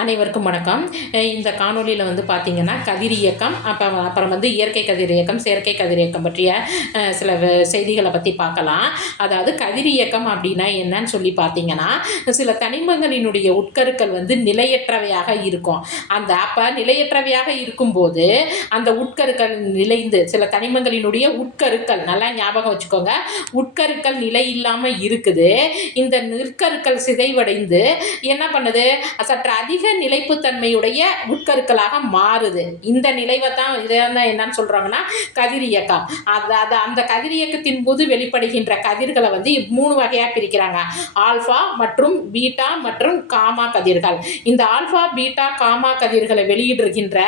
அனைவருக்கும் வணக்கம். இந்த காணொளியில் வந்து பார்த்திங்கன்னா கதிரியக்கம் அப்போ அப்புறம் வந்து இயற்கை கதிரியக்கம் செயற்கை கதிரியக்கம் பற்றிய சில செய்திகளை பற்றி பார்க்கலாம். அதாவது கதிரியக்கம் அப்படின்னா என்னன்னு சொல்லி பார்த்தீங்கன்னா சில தனிமங்களினுடைய உட்கருக்கள் வந்து நிலையற்றவையாக இருக்கும். அந்த அப்போ நிலையற்றவையாக இருக்கும்போது அந்த உட்கருக்கள் நிலைந்து சில தனிமங்களினுடைய உட்கருக்கள் நல்லா ஞாபகம் வச்சுக்கோங்க. உட்கருக்கள் நிலை இல்லாமல் இருக்குது. இந்த நிற்கருக்கள் சிதைவடைந்து என்ன பண்ணுது? சற்று அதிக நிலைப்புத்தன்மையுடைய உட்கருக்களாக மாறுது. இந்த நிலைவை தான் இதை என்னன்னு சொல்கிறாங்கன்னா கதிரியக்கம் அது அது அந்த கதிரியக்கத்தின் போது வெளிப்படுகின்ற கதிர்களை வந்து மூணு வகையாக பிரிக்கிறாங்க. ஆல்ஃபா மற்றும் பீட்டா மற்றும் காமா கதிர்கள். இந்த ஆல்ஃபா பீட்டா காமா கதிர்களை வெளியிடுகின்ற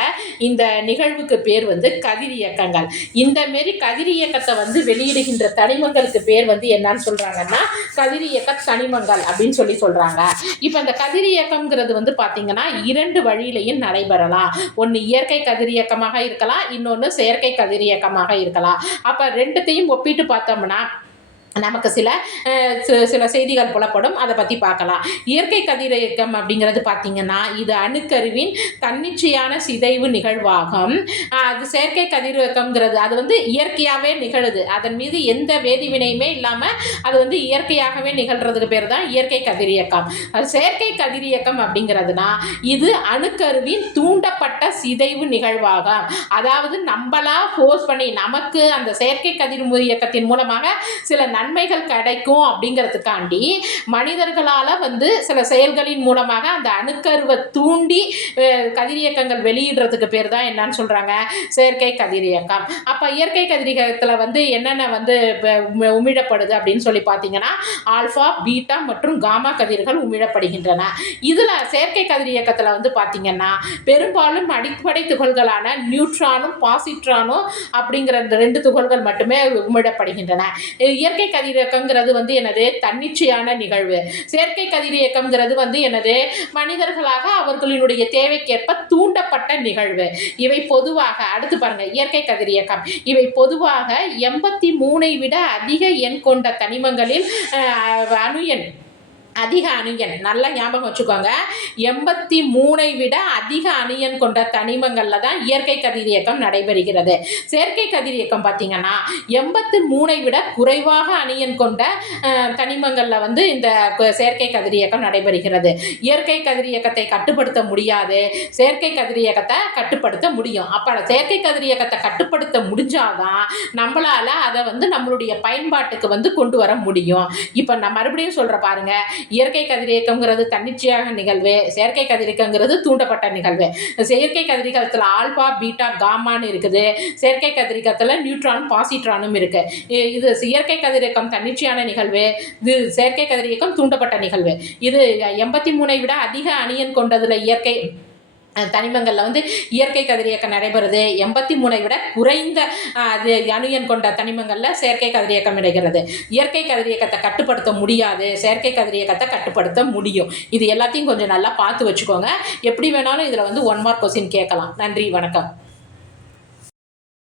இந்த நிகழ்வுக்கு பேர் வந்து கதிரியக்கங்கள் இந்த மாரி கதிரியக்கத்தை வந்து வெளியிடுகின்ற தனிமங்களுக்கு பேர் வந்து என்னன்னு சொல்கிறாங்கன்னா கதிரியக்க தனிமங்கள் அப்படின்னு சொல்லி சொல்கிறாங்க இப்போ இந்த கதிரியக்கம்ங்கிறது வந்து பார்த்தீங்கன்னா இரண்டு வழியிலையும் நடைபெறலாம். ஒன்று இயற்கை கதிரியக்கமாக இருக்கலாம் இன்னொன்று செயற்கை கதிரியக்கமாக இருக்கலாம். அப்போ ரெண்டுத்தையும் ஒப்பிட்டு பார்த்தோம்னா நமக்கு சில சில செய்திகள் புலப்படும். அதை பற்றி பார்க்கலாம். இயற்கை கதிரியக்கம் அப்படிங்கிறது பார்த்திங்கன்னா இது அணுக்கருவின் தன்னிச்சையான சிதைவு நிகழ்வாகும். அது செயற்கை கதிரியக்கம்ங்கிறது அது வந்து இயற்கையாகவே நிகழுது. அதன் மீது எந்த வேதிவினையுமே இல்லாமல் அது வந்து இயற்கையாகவே நிகழ்கிறதுக்கு பேர் தான் இயற்கை கதிரியக்கம் அது செயற்கை கதிரியக்கம் அப்படிங்கிறதுனா இது அணுக்கருவின் தூண்டப்பட்ட சிதைவு நிகழ்வாகும். அதாவது நம்மளா ஃபோர்ஸ் பண்ணி நமக்கு அந்த செயற்கை கதிர் இயக்கத்தின் மூலமாக சில நன்மைகள் கிடைக்கும் அப்படிங்கிறதுக்காண்டி மனிதர்களால் வந்து சில செயல்களின் மூலமாக அந்த அணுக்கருவை தூண்டி கதிரியக்கங்கள் வெளியிடுறதுக்கு பேர் தான் என்னன்னு சொல்கிறாங்க செயற்கை கதிரியக்கம். அப்போ இயற்கை கதிரியக்கத்தில் வந்து என்னென்ன வந்து உமிழப்படுது அப்படின்னு சொல்லி பார்த்தீங்கன்னா ஆல்ஃபா பீட்டா மற்றும் காமா கதிர்கள் உமிழப்படுகின்றன. இதில் செயற்கை கதிரியக்கத்தில் வந்து பார்த்தீங்கன்னா பெரும்பாலும் அடிப்படை துகள்களான நியூட்ரானும் பாசிட்ரானும் அப்படிங்கிற இந்த ரெண்டு துகள்கள் மட்டுமே உமிழப்படுகின்றன. இயற்கை கதிரியக்கங்கிறது வந்து எனது தன்னிச்சையான நிகழ்வு. செயற்கை கதிரியக்கம்ங்கிறது வந்து எனது மனிதர்களாக அவர்களினுடைய தேவைக்கேற்ப தூண்டப்பட்ட நிகழ்வு. இவை பொதுவாக அடுத்து பாருங்க இயற்கை கதிரியக்கம். இவை பொதுவாக எண்பத்தி மூணை விட அதிக எண் கொண்ட தனிமங்களில் அணு எண் அதிக அணியன். நல்லா ஞாபகம் வச்சுக்கோங்க. எண்பத்தி மூணை விட அதிக அணியன் கொண்ட தனிமங்களில் தான் இயற்கை கதிரியக்கம் நடைபெறுகிறது. செயற்கை கதிரியக்கம் பார்த்தீங்கன்னா எண்பத்து மூணை விட குறைவாக அணியன் கொண்ட தனிமங்களில் வந்து இந்த செயற்கை கதிரியக்கம் நடைபெறுகிறது. இயற்கை கதிரியக்கத்தை கட்டுப்படுத்த முடியாது. செயற்கை கதிரியக்கத்தை கட்டுப்படுத்த முடியும். அப்போ செயற்கை கதிரியக்கத்தை கட்டுப்படுத்த முடிஞ்சாதான் நம்மளால் அதை வந்து நம்மளுடைய பயன்பாட்டுக்கு வந்து கொண்டு வர முடியும். இப்போ நான் மறுபடியும் சொல்கிற பாருங்கள் இயற்கை கதிரியக்கம்ங்கிறது தன்னிச்சையாக நிகழ்வு செயற்கை கதிரியக்கங்கிறது தூண்டப்பட்ட நிகழ்வு. செயற்கை கதிரியக்கத்தில் ஆல்பா பீட்டா காமான்னு இருக்குது. செயற்கை கதிரியக்கத்தில் நியூட்ரான் பாசிட்ரானும் இருக்கு. இது இயற்கை கதிரியக்கம் தன்னிச்சையான நிகழ்வு இது செயற்கை கதிரியக்கம் தூண்டப்பட்ட நிகழ்வு. இது எண்பத்தி மூணை விட அதிக அணியன் கொண்டதில் இயற்கை தனிமங்களில் வந்து இயற்கை கதிரியக்கம் நடைபெறுது. எண்பத்தி மூணை விட குறைந்த அது அணுயன் கொண்ட தனிமங்களில் செயற்கை கதிரியக்கம் நடைகிறது இயற்கை கதிரியக்கத்தை கட்டுப்படுத்த முடியாது. செயற்கை கதிரியக்கத்தை கட்டுப்படுத்த முடியும். இது எல்லாத்தையும் கொஞ்சம் நல்லா பார்த்து வச்சுக்கோங்க. எப்படி வேணாலும் இதில் வந்து ஒன் மார்க் கொஸ்டின் கேட்கலாம். நன்றி வணக்கம்.